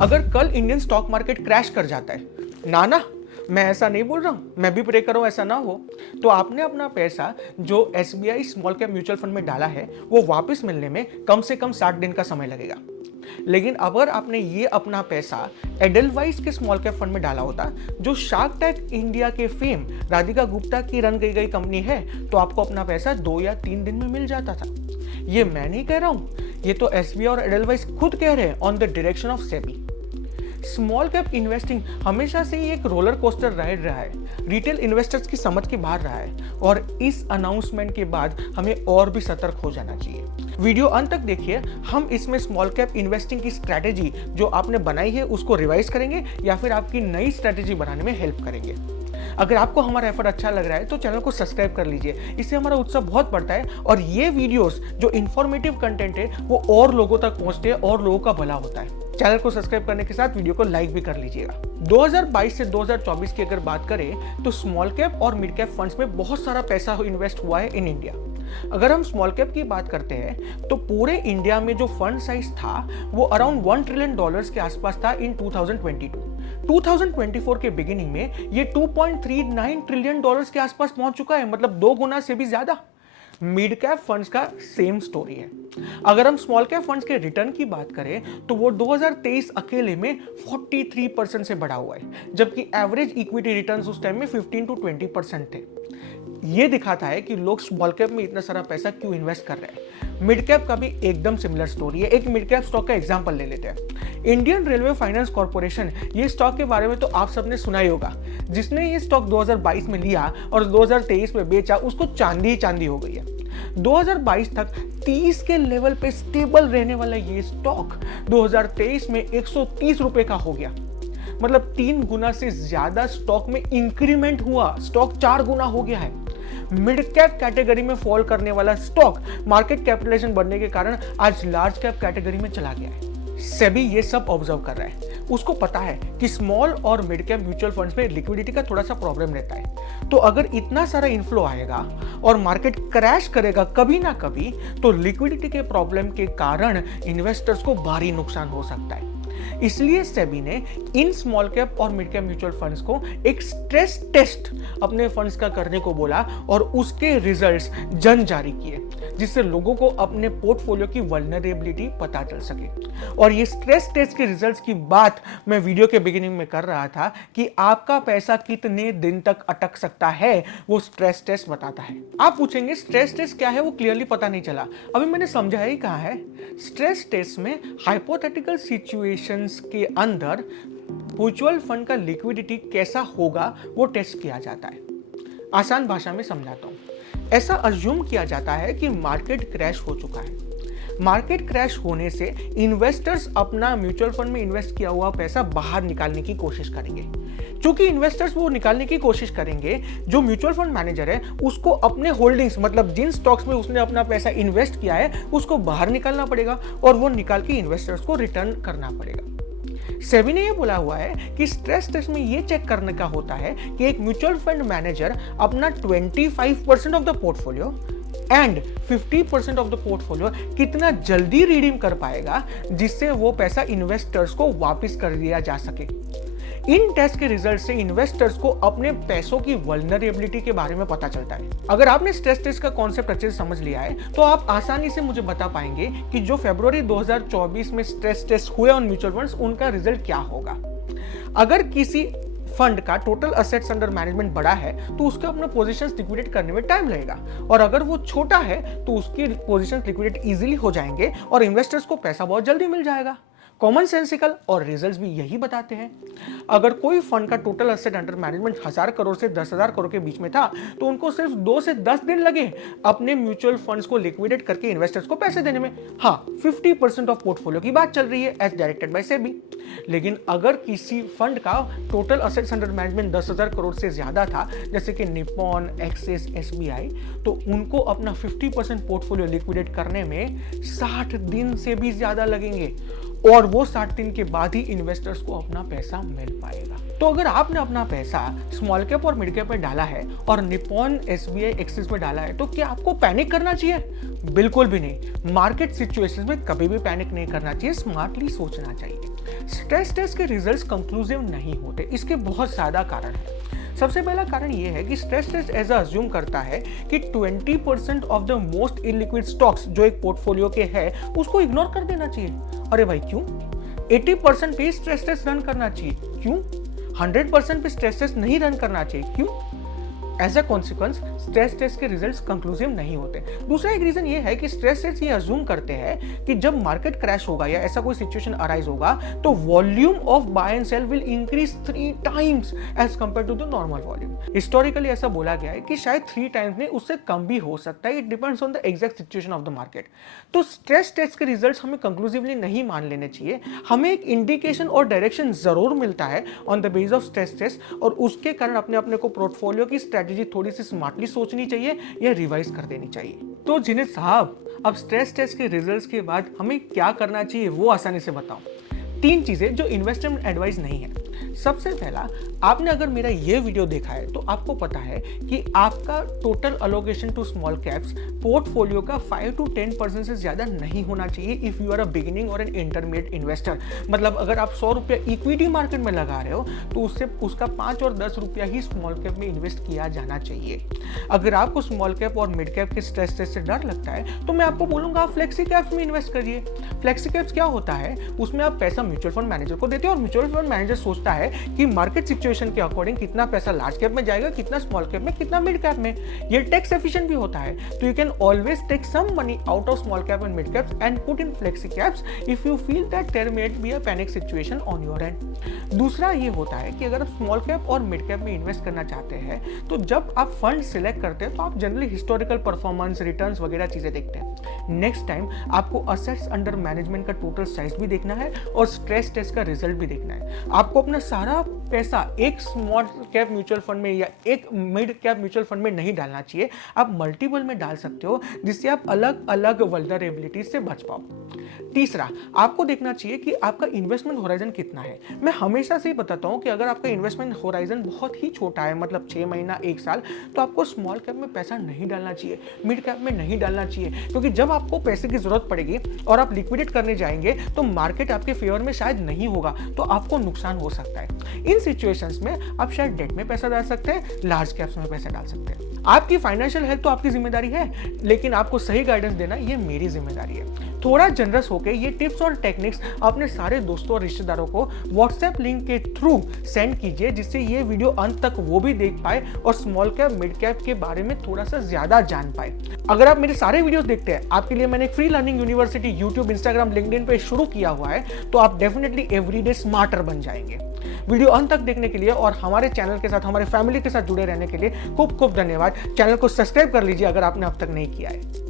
अगर कल Indian stock market crash कर जाता है, ना मैं ऐसा नहीं बोल रहा हूं, मैं भी प्रे कर रहा हूं ऐसा ना हो, तो आपने अपना पैसा जो SBI small cap mutual fund में डाला है वो वापस मिलने में कम से कम 60 दिन का समय लगेगा। लेकिन अगर आपने ये अपना पैसा एडलवाइस के स्मॉल कैप फंड में डाला होता, जो शार्क टैंक इंडिया के फेम राधिका गुप्ता की रन गई कंपनी है, तो आपको अपना पैसा 2 या 3 दिन में मिल जाता था। ये मैं नहीं कह रहा हूं, ये तो एसबीआई और एडलवाइस खुद कह रहे हैं on the direction of SEBI. Small cap investing हमेशा से ही एक रोलर कोस्टर राइड रहा है, रिटेल इन्वेस्टर्स की समझ के बाहर रहा है, और इस अनाउंसमेंट के बाद हमें और भी सतर्क हो जाना चाहिए। वीडियो अंत तक देखिए, हम इसमें स्मॉल कैप इन्वेस्टिंग की स्ट्रैटेजी जो आपने बनाई है उसको रिवाइज करेंगे या फिर आपकी नई स्ट्रैटेजी बनाने में हेल्प करेंगे। अगर आपको हमारा एफर्ट अच्छा लग रहा है तो चैनल को सब्सक्राइब कर लीजिए, इससे हमारा उत्साह बहुत बढ़ता है और ये वीडियोस जो इन्फॉर्मेटिव कंटेंट है वो और लोगों तक पहुंचते हैं और लोगों का भला होता है। चैनल को सब्सक्राइब करने के साथ वीडियो को लाइक भी कर लीजिएगा। 2022 से 2024 की अगर बात करें तो स्मॉल कैप और मिड कैप फंड्स में बहुत सारा पैसा इन्वेस्ट हुआ है इन इंडिया। अगर हम स्मॉल कैप की बात करते हैं तो पूरे इंडिया में जो फंड साइज था वो अराउंड $1 ट्रिलियन के आसपास था इन 2022। 2024 के बिगिनिंग में ये $2.39 ट्रिलियन के आसपास पहुंच चुका है, मतलब 2 गुना से भी ज्यादा। मिड कैप फंड्स का सेम स्टोरी है। अगर हम स्मॉल कैप फंड्स के रिटर्न की बात करें तो वो 2023 अकेले में 43% से बढ़ा हुआ है, जबकि एवरेज इक्विटी रिटर्न्स उस टाइम में 15 to 20% थे। ये दिखाता है कि लोग स्मॉल कैप में इतना सारा पैसा क्यों इन्वेस्ट कर रहे हैं। मिड कैप का भी एकदम सिमिलर स्टोरी है। एक मिड कैप स्टॉक का एग्जांपल ले लेते हैं, इंडियन रेलवे फाइनेंस कॉर्पोरेशन। ये स्टॉक के बारे में तो आप सबने सुना ही होगा। जिसने ये स्टॉक 2022 में लिया और 2023 में बेचा, उसको चांदी ही चांदी हो गई है। 2022 तक 30 के लेवल पे स्टेबल रहने वाला ये स्टॉक 2023 में 130 रुपए का हो गया, मतलब 3 गुना से ज्यादा स्टॉक में इंक्रीमेंट हुआ। स्टॉक 4 गुना हो गया है। मिड कैप कैटेगरी में फॉल करने वाला स्टॉक मार्केट कैपिटलाइजेशन बढ़ने के कारण आज लार्ज कैप कैटेगरी में चला गया है। सेबी ये सब ऑब्जर्व कर रहा है, उसको पता है कि स्मॉल और मिड कैप म्यूचुअल फंड्स में लिक्विडिटी का थोड़ा सा प्रॉब्लम रहता है। तो अगर इतना सारा इनफ्लो आएगा और मार्केट क्रैश करेगा कभी ना कभी, तो लिक्विडिटी के प्रॉब्लम के कारण इन्वेस्टर्स को भारी नुकसान हो सकता है। इसलिए सेबी ने इन स्मॉल कैप और मिड कैप म्यूचुअल फंड्स को एक स्ट्रेस टेस्ट अपने फंड्स का करने को बोला और उसके रिजल्ट्स जन जारी किए, जिससे लोगों को अपने पोर्टफोलियो की वल्नरेबिलिटी पता चल सके। और ये स्ट्रेस टेस्ट के रिजल्ट्स की बात मैं वीडियो के बिगिनिंग में कर रहा था कि आपका पैसा कितने दिन तक अटक सकता है, वो स्ट्रेस टेस्ट बताता है। आप पूछेंगे स्ट्रेस टेस्ट क्या है, वो क्लियरली पता नहीं चला। अभी मैंने समझा ही कहा है। स्ट्रेस टेस्ट में हाइपोथेटिकल सिचुएशंस के अंदर म्यूचुअल फंड का लिक्विडिटी कैसा होगा वो टेस्ट किया जाता है। आसान भाषा में समझाता हूं। ऐसा अज्यूम किया जाता है कि मार्केट क्रैश हो चुका है। मार्केट क्रैश होने से इन्वेस्टर्स अपना म्यूचुअल फंड में इन्वेस्ट किया हुआ पैसा बाहर निकालने की कोशिश करेंगे। क्योंकि इन्वेस्टर्स वो निकालने की कोशिश करेंगे, जो म्यूचुअल फंड मैनेजर है उसको अपने होल्डिंग्स, मतलब जिन स्टॉक्स में उसने अपना पैसा इन्वेस्ट किया है, उसको बाहर निकालना पड़ेगा और वो निकाल के इन्वेस्टर्स को रिटर्न करना पड़ेगा। सेबी ने ये बोला हुआ है कि स्ट्रेस टेस्ट में ये चेक करने का होता है कि एक म्यूचुअल फंड मैनेजर अपना 25% of the portfolio and 50% of the portfolio कितना जल्दी रिडीम कर पाएगा, जिससे वो पैसा इन्वेस्टर्स को वापस कर दिया जा सके। इन टेस्ट के रिजल्ट से इन्वेस्टर्स को अपने पैसों की वल्नरेबिलिटी के बारे में पता चलता है। अगर आपने स्ट्रेस टेस्ट का कॉन्सेप्ट अच्छे से समझ लिया है तो आप आसानी से मुझे बता पाएंगे कि जो फरवरी 2024 में स्ट्रेस टेस्ट हुए ऑन म्यूचुअल फंड्स, उनका रिजल्ट क्या होगा। अगर किसी फंड का टोटल असेट्स अंडर मैनेजमेंट बड़ा है तो उसके अपने पोजीशंस लिक्विडेट करने में टाइम लगेगा, और अगर वो छोटा है तो उसकी पोजीशंस लिक्विडेट इजीली हो जाएंगे और इन्वेस्टर्स को पैसा बहुत जल्दी मिल जाएगा। कॉमन सेंसिकल और रिजल्ट्स भी यही बताते हैं। अगर कोई फंड का total asset under management 1000 crore से 10,000 करोड़ के बीच में था तो उनको सिर्फ 2 से 10 दिन लगे अपने म्यूचुअल फंड्स को लिक्विडेट करके इन्वेस्टर्स को पैसे देने में। हाँ, 50% ऑफ पोर्टफोलियो की बात चल रही है एज डायरेक्टेड बाय सेबी। लेकिन अगर किसी फंड का total assets under management 10,000 crore से ज्यादा था, जैसे कि निप्पॉन, एक्सिस, एसबीआई, तो उनको अपना 50% पोर्टफोलियो लिक्विडेट करने में 60 दिन से भी ज्यादा लगेंगे, और वो 60 दिन के बाद ही इन्वेस्टर्स को अपना पैसा मिल पाएगा। तो अगर आपने अपना पैसा स्मॉल कैप और मिड कैप में डाला है और निप्पॉन, एसबीआई, एक्सिस में डाला है, तो क्या आपको पैनिक करना चाहिए? बिल्कुल भी नहीं। मार्केट सिचुएशंस में कभी भी पैनिक नहीं करना चाहिए, स्मार्टली सोचना चाहिए। स्ट्रेस टेस्ट के रिजल्ट्स कंक्लूसिव नहीं होते। इसके बहुत ज़्यादा कारण हैं। सबसे पहला कारण यह है कि स्ट्रेस टेस्ट ऐसा अज्यूम करता है कि 20% of the most illiquid stocks जो एक पोर्टफोलियो के है उसको इग्नोर कर देना चाहिए। अरे भाई क्यों? 80% पे स्ट्रेस टेस्ट रन करना चाहिए, क्यों? 100% पे स्ट्रेस टेस्ट नहीं रन करना चाहिए, क्यों? As a consequence stress test के रिजल्ट्स कंक्लूसिव नहीं होते। दूसरा एक रीजन ये है कि स्ट्रेस टेस्ट ये अज्यूम करते हैं कि जब मार्केट क्रैश होगा या ऐसा कोई सिचुएशन अराइज होगा तो volume of buy and sell will increase 3 times as compare to the normal volume. Historically ऐसा बोला गया है कि शायद 3 टाइम्स नहीं, उससे कम भी हो सकता है। It depends on the exact situation of the market. तो स्ट्रेस टेस्ट के रिजल्ट्स हमें कंक्लूसिवली नहीं मान लेने चाहिए। हमें एक इंडिकेशन और डायरेक्शन जरूर मिलता है on the base of stress test, और उसके कारण अपने को पोर्टफोलियो की स्ट्रेटजी थोड़ी सी स्मार्टली सोचनी चाहिए या रिवाइज कर देनी चाहिए। तो जिन्हें साहब अब स्ट्रेस टेस्ट के रिजल्ट्स के बाद हमें क्या करना चाहिए वो आसानी से बताओ। 3 चीजें जो इन्वेस्टमेंट एडवाइस नहीं है। सबसे पहला, आपने अगर मेरा ये वीडियो देखा है तो आपको पता है कि आपका total allocation to small caps portfolio का 5 to 10% से ज्यादा नहीं होना चाहिए if you are a beginning और एन इंटरमीडिएट इन्वेस्टर। मतलब अगर आप 100 रुपया इक्विटी मार्केट में लगा रहे हो तो उससे उसका 5 और 10 रुपया ही स्मॉल कैप में इन्वेस्ट किया जाना चाहिए। अगर आपको स्मॉल कैप और मिड कैप के स्ट्रेस टेस्ट से डर लगता है तो मैं आपको बोलूंगा आप फ्लेक्सी कैप्स में इन्वेस्ट करिए। फ्लेक्सी कैप्स क्या होता है? उसमें आप पैसा म्यूचुअल फंड मैनेजर को देते हो और म्यूचुअल फंड मैनेजर सोचता है कि मार्केट सिचुएशन के अकॉर्डिंग कितना पैसा लार्ज कैप में जाएगा, कितना स्मॉल कैप में, कितना मिड कैप में। ये टैक्स एफिशिएंट भी होता है। तो you can always take some money out of small cap and mid caps and put in flexi caps if you feel that there may be a panic situation on your end. दूसरा ये होता है कि अगर आप small cap और mid cap में invest करना चाहते हैं तो जब आप फंड सिलेक्ट करते हैं तो आप जनरली हिस्टोरिकल परफॉर्मेंस, रिटर्न्स वगैरह चीजें देखते हैं। नेक्स्ट टाइम आपको असेट्स अंडर मैनेजमेंट का टोटल साइज भी देखना है और स्ट्रेस टेस्ट का रिजल्ट भी देखना है। आपको अपना सारा पैसा एक स्मॉल कैप म्यूचुअल फंड में या एक मिड कैप म्यूचुअल फंड में नहीं डालना चाहिए। आप मल्टीपल में डाल सकते हो जिससे आप अलग अलग वल्नरेबिलिटी से बच पाओ। तीसरा, आपको देखना चाहिए कि आपका इन्वेस्टमेंट होराइजन कितना है। मैं हमेशा से ही बताता हूं कि अगर आपका इन्वेस्टमेंट होराइजन बहुत ही छोटा है, मतलब 6 महीना 1 साल, तो आपको स्मॉल कैप में पैसा नहीं डालना चाहिए, मिड कैप में नहीं डालना चाहिए, क्योंकि जब आपको पैसे की जरूरत पड़ेगी और आप लिक्विडेट करने जाएंगे तो मार्केट आपके फेवर में शायद नहीं होगा, तो आपको नुकसान हो सकता है। इन सिचुएशंस में आप शायद डेट में पैसा डाल सकते हैं, लार्ज कैप्स में पैसा डाल सकते हैं। आपकी फाइनेंशियल हेल्थ तो आपकी जिम्मेदारी है, लेकिन आपको सही गाइडेंस देना ये मेरी जिम्मेदारी है। थोड़ा जनरस होकर ये टिप्स और टेक्निक्स अपने सारे दोस्तों और रिश्तेदारों को व्हाट्सएप लिंक के थ्रू सेंड कीजिए, जिससे ये वीडियो अंत तक वो भी देख पाए और स्मॉल कैप मिड कैप के बारे में थोड़ा सा ज्यादा जान पाए। अगर आप मेरे सारे वीडियोस देखते हैं, आपके लिए मैंने free learning university YouTube, Instagram, LinkedIn पे शुरू किया हुआ है, तो आप डेफिनेटली एवरीडे स्मार्टर बन जाएंगे। वीडियो अंत तक देखने के लिए और हमारे चैनल के साथ, हमारे फैमिली के साथ जुड़े रहने के लिए खूब खूब धन्यवाद। चैनल को सब्सक्राइब कर लीजिए अगर आपने अब तक नहीं किया है।